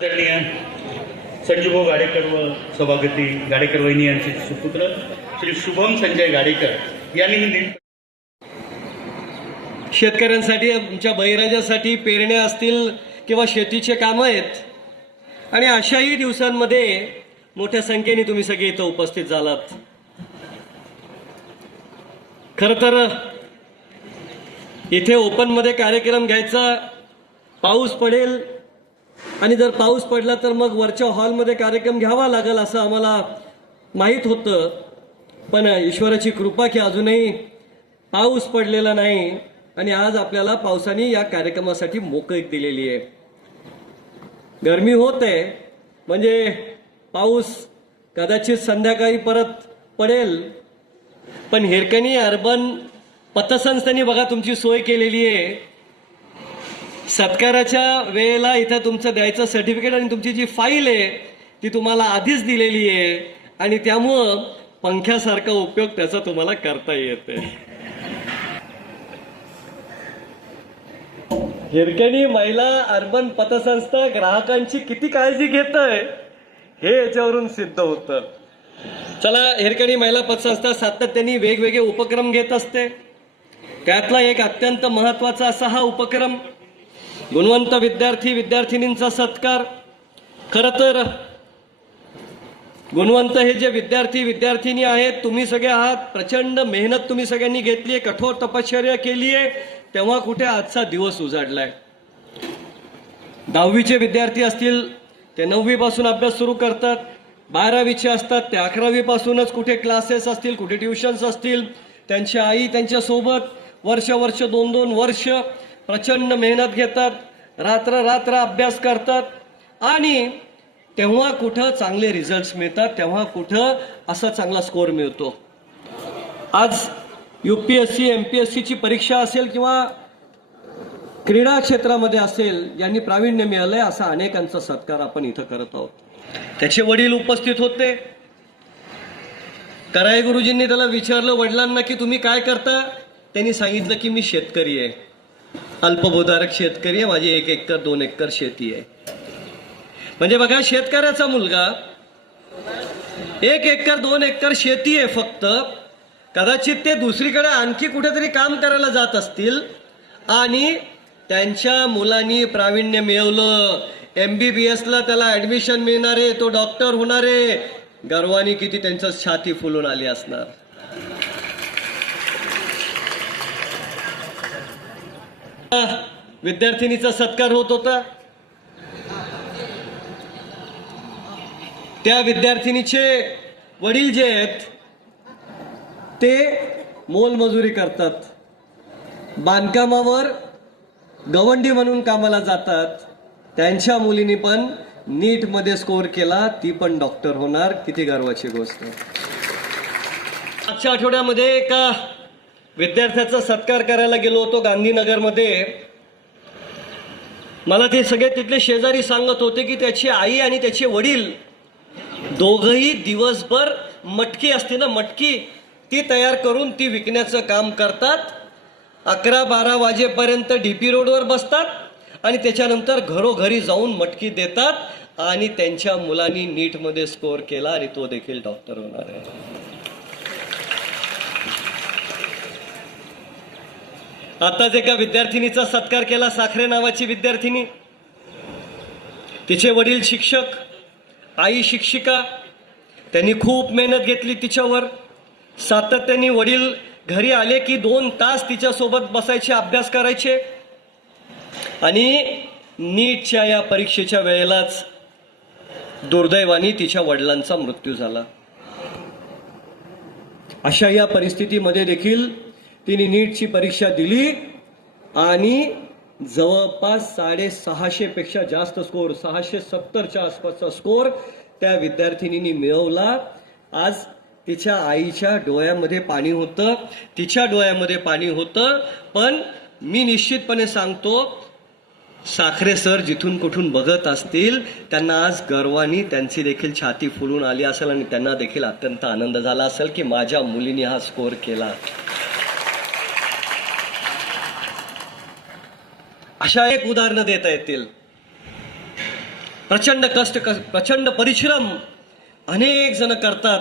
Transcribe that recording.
आदरणीय संजूभाऊ गाडेकर व सभापती गाडेकर वहिनी यांचे सुपुत्र श्री शुभम संजय गाडेकर यांनी ही शेतकऱ्यांसाठी आमच्या बळीराजासाठी पेरण्या असतील किंवा शेतीचे कामं आहेत आणि अशाही दिवसांमध्ये मोठ्या संख्येने तुम्ही सगळे इथं उपस्थित झालात. खरं तर इथे ओपनमध्ये कार्यक्रम घ्यायचा, पाऊस पडेल आणि जर पाऊस पडला तर मग वरच्या हॉलमध्ये कार्यक्रम घ्यावा लागेल असं आम्हाला माहीत होतं. पण ईश्वराची कृपा की अजूनही पाऊस पडलेला नाही आणि आज आपल्याला पावसाने या कार्यक्रमासाठी मोकळीक दिलेली आहे. गरमी होत आहे म्हणजे पाऊस कदाचित संध्याकाळी परत पडेल, पण हिरकणी अर्बन पतसंस्थेने बघा तुमची सोय केलेली आहे. सत्काराच्या वेळेला इथं तुमचं द्यायचं सर्टिफिकेट आणि तुमची जी फाईल आहे ती तुम्हाला आधीच दिलेली आहे आणि त्यामुळं पंख्यासारखा उपयोग त्याचा तुम्हाला करता येते. हिरकणी महिला अर्बन पतसंस्था ग्राहकांची किती काळजी घेत आहे हे याच्यावरून सिद्ध होतं. चला, हिरकणी महिला पतसंस्था सातत्याने वेगवेगळे उपक्रम घेत असते. त्यातला एक अत्यंत महत्त्वाचा असा हा उपक्रम गुणवंत विद्यार्थींचा सत्कार. खरं तर गुणवंत हे जे विद्यार्थी आहेत, तुम्ही सगळे आहात, प्रचंड मेहनत तुम्ही सगळ्यांनी घेतली आहे, कठोर तपश्चर्या केली आहे, तेव्हा कुठे आजचा दिवस उजाडलाय. 10वीचे विद्यार्थी असतील ते 9वी पासून अभ्यास सुरू करतात, 12वीचे असतात ते 11वी पासूनच कुठे क्लासेस असतील, कुठे ट्युशन्स असतील, त्यांची आई त्यांच्यासोबत वर्ष 2-2 वर्ष प्रचंड मेहनत घेतात, रात्र अभ्यास करतात आणि तेव्हा कुठं चांगले रिझल्ट्स मिळतात, तेव्हा कुठं असा चांगला स्कोअर मिळतो. आज UPSC MPSCची परीक्षा असेल किंवा क्रीडा क्षेत्रामध्ये असेल, ज्यांनी प्रावीण्य मिळालंय असा अनेकांचा सत्कार आपण इथं करत आहोत. त्याचे वडील उपस्थित होते. कराय गुरुजींनी त्याला विचारलं वडिलांना की तुम्ही काय करता, त्यांनी सांगितलं की मी शेतकरी आहे, अल्पभूधारक शेतकरी आहे, माझी 1 एकर 2 एकर शेती आहे. म्हणजे बघा, शेतकऱ्याचा मुलगा 1 एकर 2 एकर शेती आहे फक्त, कदाचित ते दुसरीकडे आणखी कुठेतरी काम करायला जात असतील आणि त्यांच्या मुलांनी प्रावीण्य मिळवलं, MBBSला त्याला ऍडमिशन मिळणार आहे, तो डॉक्टर होणार आहे, गर्वाने किती त्यांचं छाती फुलून आली असणार. विद्यार्थिनीचा सत्कार होत होता. त्या विद्यार्थिनीचे वडील जे आहेत ते मोलमजुरी करतात, बांधकामावर गवंडी म्हणून कामाला जातात. त्यांच्या मुलीने पण नीट मध्ये स्कोअर केला, ती पण डॉक्टर होणार. किती गर्वाची गोष्ट. मागच्या आठवड्यामध्ये एका विद्यार्थ्याचा सत्कार करायला गेलो होतो गांधीनगरमध्ये. मला ते सगळे तिथले शेजारी सांगत होते की त्याची आई आणि त्याचे वडील दोघंही दिवसभर मटकी असते ना, मटकी ती तयार करून ती विकण्याचं काम करतात. 11-12 वाजेपर्यंत DP रोडवर बसतात आणि त्याच्यानंतर घरोघरी जाऊन मटकी देतात आणि त्यांच्या मुलांनी नीटमध्ये स्कोअर केला आणि तो देखील डॉक्टर होणार आहे. आताच एका विद्यार्थिनीचा सत्कार केला, साखरे नावाची विद्यार्थिनी. तिचे वडील शिक्षक, आई शिक्षिका. त्यांनी खूप मेहनत घेतली तिच्यावर. सातत्याने वडील घरी आले की 2 तास तिच्यासोबत बसायचे, अभ्यास करायचे आणि नीटच्या या परीक्षेच्या वेळेलाच दुर्दैवाने तिच्या वडिलांचा मृत्यू झाला. अशा या परिस्थितीमध्ये देखील तिने नीटची परीक्षा दिली आणि जवळपास 650 पेक्षा जास्त स्कोअर, 670च्या आसपासचा स्कोअर त्या विद्यार्थिनीने मिळवला. आज तिच्या आईच्या डोळ्यामध्ये पाणी होतं, तिच्या डोळ्यामध्ये पाणी होतं. पण मी निश्चितपणे सांगतो, साखरे सर जिथून कुठून बघत असतील त्यांना आज गर्वाने त्यांची देखील छाती फुलून आली असेल आणि त्यांना देखील अत्यंत आनंद झाला असेल की माझ्या मुलीने हा स्कोअर केला. अशा एक उदाहरणं देता येतील. प्रचंड कष्ट प्रचंड परिश्रम अनेक जण करतात.